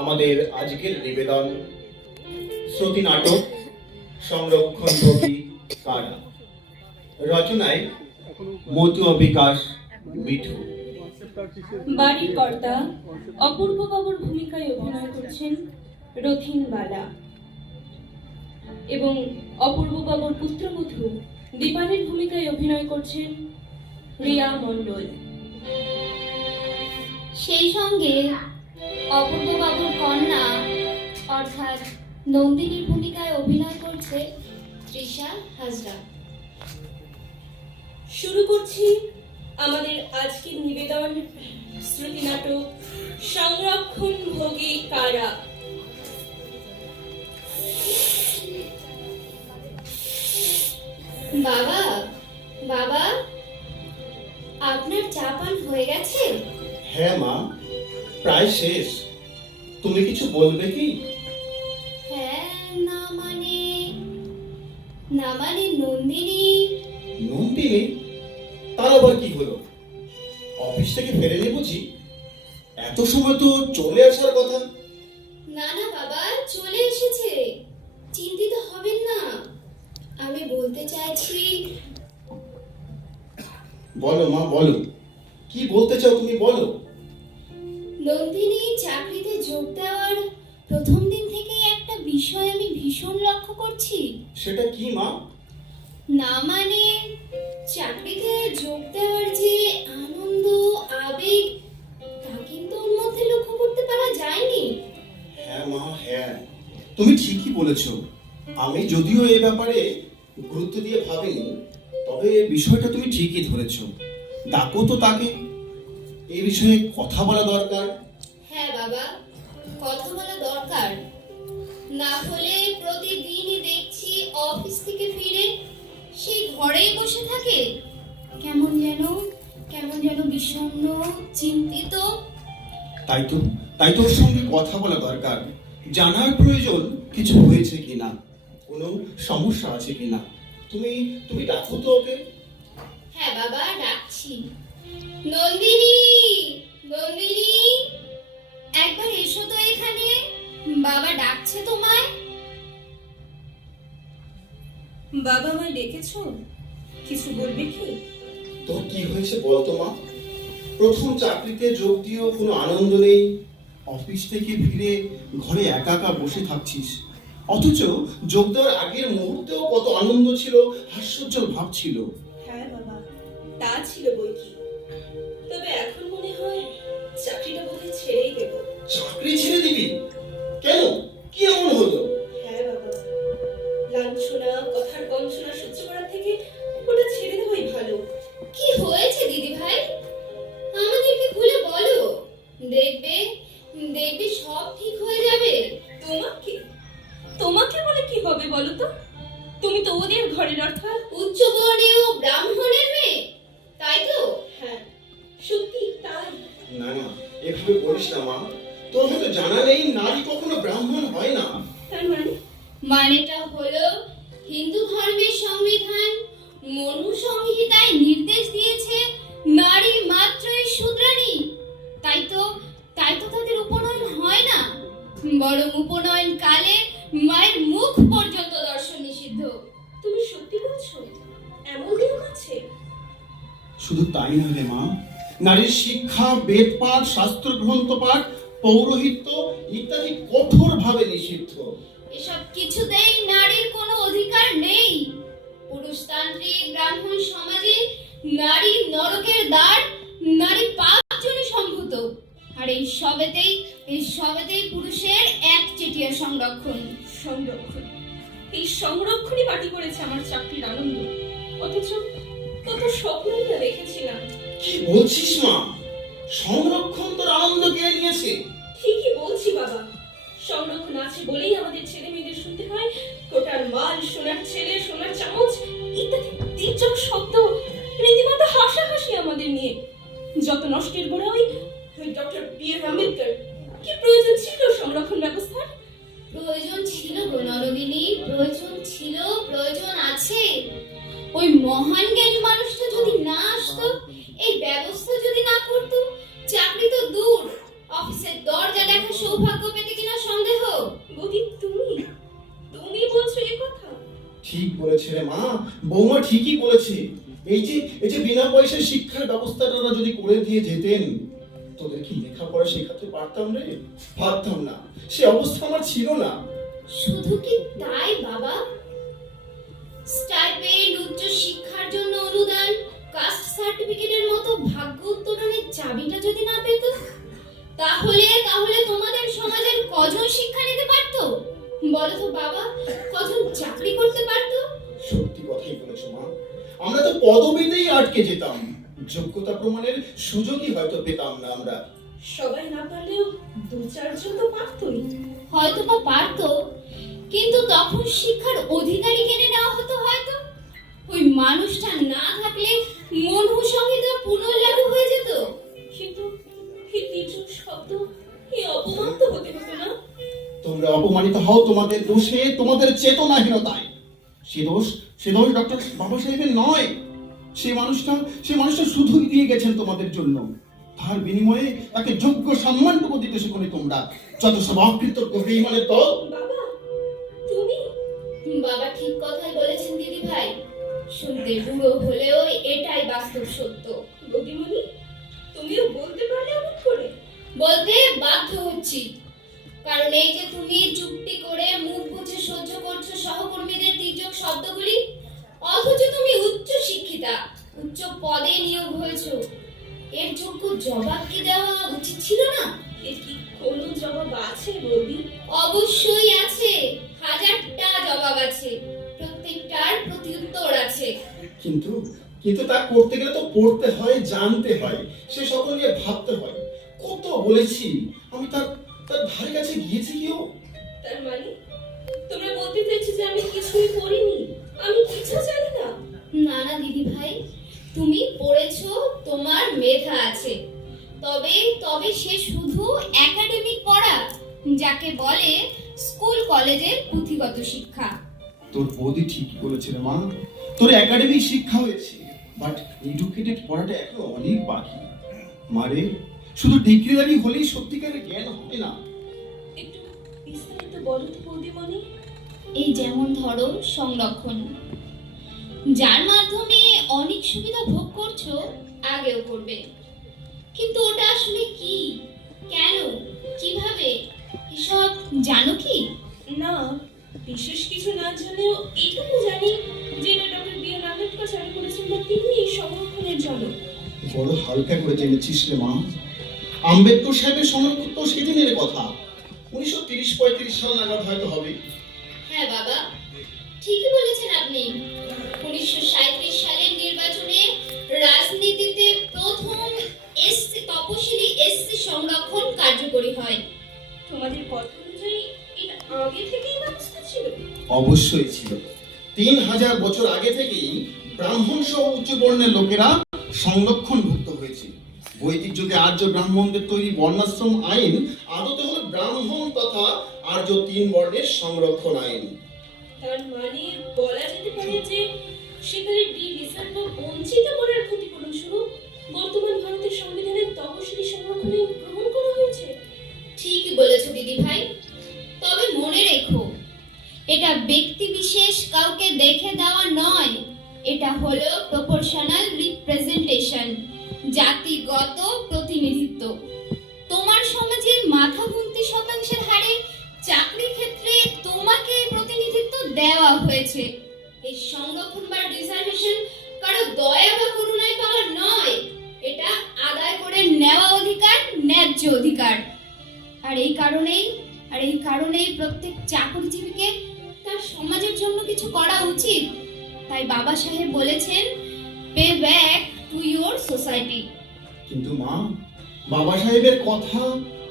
আমাদের আজকের নিবেদন শ্রুতি নাটক সংরক্ষণ ভোগী কারা, রচনায় মতু বিকাশ মিঠু। বাড়ির কর্তা অপূর্ব বাবুর ভূমিকায় অভিনয় করছেন রথিন বালা এবং অপূর্ব বাবুর পুত্রবধূ দীপালির ভূমিকায় অভিনয় করছেন রিয়া মণ্ডল। সেই সঙ্গে অপূর্ব বাবুর কন্যা অর্থাৎ নন্দিনীর ভূমিকায় অভিনয় করছে তৃষা হাজরা। শুরু করছি আমাদের আজকের নিবেদন শ্রুতি নাটক সংরক্ষণ ভোগী কারা। বাবা বাবা, আপনার চা পান হয়ে গেছে? হ্যাঁ মা, প্রায় শেষ। তুমি কিছু বলবে কি? হ্যাঁ, না মানে নন্দিনী। নন্দিনী? তার আবার কি হলো? অফিস থেকে ফেরেনি বুঝি? এত সময় তো চলে আসার কথা। না না বাবা, চলে এসেছে, চিন্তিত হবেন না। আমি বলতে চাইছি। বলো মা, বলো, কি বলতে চাও তুমি, বলো। নন্দিনী চাকরিতে যোগ দেওয়ার প্রথম দিন থেকে একটা বিষয় আমি ভীষণ লক্ষ্য করছি। সেটা কি মা? না মানে চাকরিতে যোগ দেওয়ার যে আনন্দ, আবেগ, তা কিন্তু ওর মধ্যে লক্ষ্য করতে পারা যায়নি। হ্যাঁ মা, হ্যাঁ, তুমি ঠিকই বলেছ। আমি যদিও এ ব্যাপারে গুরুত্ব দিয়ে ভাবিনি, তবে বিষয়টা তুমি ঠিকই ধরেছ। ডাকো তো তাকে, এই বিষয়ে কথা বলা দরকার। হ্যাঁ বাবা, কথা বলা দরকার। না হলে প্রতিদিনই দেখছি অফিস থেকে ফিরে সেই ঘরেই বসে থাকে, কেমন যেন বিষণ্ণ, চিন্তিত। তাই তো ওর সঙ্গে কথা বলা দরকার। জানার প্রয়োজন কিছু হয়েছে কিনা, কোনো সমস্যা আছে কিনা। তুমি ডাকো তো ওকে। হ্যাঁ বাবা, ডাকছি। নন্দিনী, নন্দিনী, একবার এসো তো এখানে, বাবা ডাকছে তোমায়। বাবা আমায় ডেকেছো, কিছু বলবে কি? তোর কি হয়েছে বলতো মা? প্রথম চাকরিতে যোগ দিয়েও কোনো আনন্দ নেই। অফিস থেকে ফিরে ঘরে একা একা বসে থাকছিস, অথচ যোগ দেওয়ার আগের মুহূর্তেও কত আনন্দ ছিল, হাস্যোজ্জ্বল ভাব ছিল। হ্যাঁ বাবা, তা ছিল বই কি, তবে এখন মনে হয় চাকরিটা বোধহয় ছেড়েই দেবো। চাকরি ছেড়ে দিবি? কেন, কি এমন হলো? হ্যাঁ বাবা, লাঞ্ছনা, কথার বঞ্চনা সহ্য করার থেকে ওটা ছেড়ে দেওয়াই ভালো। কি হয়েছে দিদি ভাই, আমাদেরকে খুলে বলো। দেখবে সব ঠিক হয়ে যাবে। তোমাকে বলে কি হবে বলো তো? তুমি তো ওদের ঘরের অর্থাৎ উচ্চবর্ণীয় ব্রাহ্মণের মেয়ে, তাই তো? হ্যাঁ, সত্যি তাই। না না, এভাবে বলিস না মা। তোর হয়তো জানা নেই, নারী কখনো ব্রাহ্মণ হয় না। তার মানে? মানেটা হলো হিন্দু ধর্মের সংবিধান মনু সংহিতায় নির্দেশ দিয়েছে নারী মাত্রই শূদ্রাণী। তাই তো তাদের উপনয়ন হয় না, বরং উপনয়ন কালে মায়ের মুখ পর্যন্ত দর্শন নিষিদ্ধ। তুমি সত্যি বলছো? এমন নিয়ম আছে? শুধু তাই নয় মা, নারীর শিক্ষা, বেদ পাঠ, শাস্ত্র গ্রন্থ পাঠ, পৌরোহিত্য ইত্যাদি কঠোরভাবে নিষিদ্ধ। এসব কিছুতেই নারীর কোনো অধিকার নেই। পুরুষতান্ত্রিক ব্রাহ্মণ সমাজে নারী নরকের দ্বার, নারী পাপজনে সম্ভূত। আর এই সবেতেই পুরুষের একচেটিয়া সংরক্ষণ। এই সংরক্ষণই বাটি করেছে আমার চাকরির আনন্দ। অথচ কত স্বপ্নই না দেখেছিলাম। কি বলছিস মা? সংরক্ষণ তোর আনন্দ কেড়ে নিয়েছে? ঠিকই বলছি বাবা, সংরক্ষণ আছে বলেই আমাদের ছেলে মেয়েদের শুনতে হয় কোটার মাল, সোনার ছেলে, সোনার চামচ ইত্যাদি তির্যক শব্দ, রীতিমতো হাসাহাসি আমাদের নিয়ে। যত নষ্টের গোড়া ওই ডক্টর বি.আর. আম্বেদকর। কি প্রয়োজন ছিল সংরক্ষণ ব্যবস্থার? প্রয়োজন ছিল গো নরদিনী, প্রয়োজন আছে। ওই মহান জ্ঞানী মানুষটা যদি না আসতো, এই ব্যবস্থা যদি না করতো, চাকরি তো দূর, অফিসে ক্লাসের দরজা দেখার সৌভাগ্য পেতে কিনা সন্দেহ। বৌদি তুমি বলছো এ কথা? ঠিক বলেছে রে মা, বৌমা ঠিকই বলেছে। এই যে বিনা পয়সায় শিক্ষার ব্যবস্থাটা ওরা যদি করে দিয়ে যেতেন, তোদের কি লেখাপড়া শেখাতে পারতাম রে? পারতাম না, সে অবস্থা আমার ছিল না। শুধু কি তাই বাবা? স্টাইপেন্ড, উচ্চ শিক্ষার জন্য অনুদান, কাস্ট সার্টিফিকেটের মতো ভাগ্য উত্তরণের চাবিটা যদি না পেত, তাহলে তোমাদের সমাজের কজন শিক্ষা নিতে পারতো? বলো তো বাবা, কজন চাকরি করতে পারতো? সত্যি কথাই বলেছো মা, আমরা তো পদবিতেই আটকে যেতাম, যোগ্যতা প্রমাণের সুযোগই হয়তো পেতাম না আমরা। সবাই না পারলেও 2-4 জন তো পারতই। হয়তো বা পারতো, কিন্তু তখন শিক্ষার অধিকারী কেড়ে নেওয়া হতো হয়তো। ওই মানুষটা না থাকলে মনু সংহিতা পুনর্লাগু হয়ে যেত। কিন্তু এই তির্যক শব্দ, এই অপমান তো হতে হতো না? তোমরা অপমানিত হও তোমাদের দোষে, তোমাদের চেতনাহীনতায়। সে দোষ ডক্টর বাবা সাহেবের নয়। সেই মানুষটা শুধুই দিয়ে গেছেন তোমাদের জন্য, তার বিনিময়ে তাকে যোগ্য সম্মানটুকু দিতে শেখনি তোমরা। যত সব অকৃতজ্ঞ বেঈমানের দল। বাবা তুমি বাবা ঠিক কথাই বলেছেন দিদি ভাই। শুনতে বুড়ো হলেও এটাই বাস্তব সত্য। বৌদিমণি, তুমিও বলতে পারলে এমন করে? বলতে বাধ্য হচ্ছি, কারণ এই যে তুমি চুপটি করে মুখ বুজে সহ্য করছো সহকর্মীদের তির্যক শব্দগুলি, অথচ তুমি উচ্চ শিক্ষিতা, উচ্চ পদে নিয়োগ হয়েছো। এর যোগ্য জবাব কি দেওয়া উচিত ছিল না? এর কি কোনো জবাব আছে বৌদি? অবশ্যই আছে, হাজারটা জবাব আছে, প্রত্যেকটার প্রত্যুত্তর আছে। কিন্তু তা করতে গেলে তো পড়তে হয়, জানতে হয়, সে সকল নিয়ে ভাবতে হয়। কত বলেছি আমি, তার ধারে কাছে গিয়েছি কেউ? তার মানে তোমরা বলতে চাইছো যে আমি কিছুই করিনি, আমি কিছু জানি না? না না দিদি ভাই, তুমি পড়েছো, তোমার মেধা আছে, তবে সে শুধু একাডেমিক পড়া, যাকে বলে স্কুল কলেজের পুঁথিগত শিক্ষা। তোর বৌদি ঠিকই বলেছে রে মা, তোর একাডেমিক শিক্ষা হয়েছে, বাট এডুকেটেড পড়াটা এখনো অনেক বাকি। মারে, শুধু ডিগ্রিধারী হলেই সত্যিকারের জ্ঞান হবে না। একটু বিস্তারিত বলো তো বৌদিমণি। এই যেমন ধরো সংরক্ষণ, যার মাধ্যমে অনেক সুবিধা ভোগ করছো, আগেও করবে, কিন্তু ওটা আসলে কি, কেন, কিভাবে, এসব জানো কি? না, বিশেষ কিছু না জানলেও এইটুকু জানি যে এটা ডক্টর বি.আর. আম্বেদকর চালু করেছেন বা তিনি সংরক্ষণের জনক। বড় হালকা করে জেনেছিস রে মা। আম্বেদকর সাহেবের সংরক্ষণ তো সেদিনের কথা, 1930-35 সাল নাগাদ হয়তো হবে। হ্যাঁ বাবা, ঠিকই বলেছেন আপনি। 1937 সালের নির্বাচনে রাজনীতিতে প্রথম তপশিলি এসসি সংরক্ষণ কার্যকরী হয়। তোমাদের কথা অনুযায়ী এটা আগে থেকেই ব্যবস্থা ছিল? অবশ্যই ছিল। 3000 বছর আগে থেকেই ব্রাহ্মণ সহ উচ্চ বর্ণের লোকেরা সংরক্ষণভুক্ত হয়েছে। বৈদিক যুগে আর্য ব্রাহ্মণদের তৈরি বর্ণাশ্রম আইন আদতে হলো ব্রাহ্মণ তথা আর্য 3 বর্ণের সংরক্ষণ আইন। তার মানে বলা যেতে পারে যে সেখানে রিসার্ভ বা বঞ্চিত করার ক্ষতিপূরণ স্বরূপ বর্তমান ভারতের সংবিধানের তপশিলি সংরক্ষণে গ্রহণ করা হয়েছে। ঠিকই বলেছো দিদি ভাই, তবে মনে রেখো, এটা ব্যক্তি বিশেষ কাউকে দেখে দেওয়া নয়, এটা হলো প্রপোর্শনাল রিপ্রেজেন্টেশন, জাতিগত প্রতিনিধিত্ব। তোমার সমাজের মাথা গুনতি শতাংশের হারে চাকরি ক্ষেত্রে তোমাকে প্রতিনিধিত্ব দেওয়া হয়েছে। এই সংরক্ষণ বা রিজার্ভেশন কারো দয়া বা করুণায় পাওয়া নয়, এটা আদায় করে নেওয়া অধিকার, ন্যায্য অধিকার। আর এই কারণেই প্রত্যেক চাকরিজীবীকে তার সমাজের জন্য কিছু করা উচিত। তাই বাবা সাহেব বলেছেন, pay back to your society. কিন্তু মা, বাবা সাহেবের কথা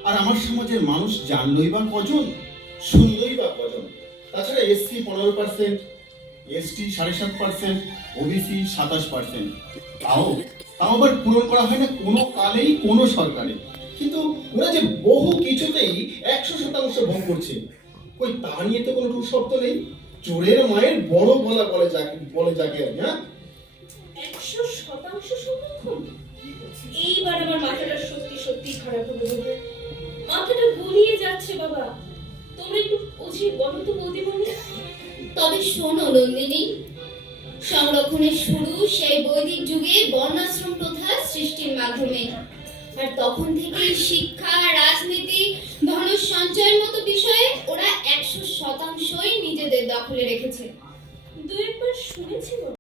আর আমার সমাজের মানুষ জানলই বা কজন, শুনলই বা কজন? তাছাড়া এসসি 15%, এসটি 7.5%, ওবিসি 27%। তাও আবার পূরণ করা হয় না কোনো কালেই কোনো সরকারে। কিন্তু ওরা যে বহু কিছুতেই 100% ভোগ করছে, কই তা নিয়ে তো কোনো শব্দ নেই। চোরের মায়ের বড় গলা বলে যাকে আর কি। 100% সংরক্ষণ? এইবার আমার মাথাটা সত্যি খারাপ হয়ে গেল। মাথাটা গলিয়ে যাচ্ছে বাবা। তোমরা একটু বুঝিয়ে বলো তো বৌদিমণি। তবে শোনো নন্দিনী, সংরক্ষণের শুরু সেই বৈদিক যুগে বর্ণাশ্রম প্রথা সৃষ্টির মাধ্যমে। আর তখন থেকেই শিক্ষা, রাজনীতি, ধন সঞ্চয়ের মতো বিষয়ে ওরা 100% নিজেদের দখলে রেখেছে। দু একবার শুনেছি বাবা।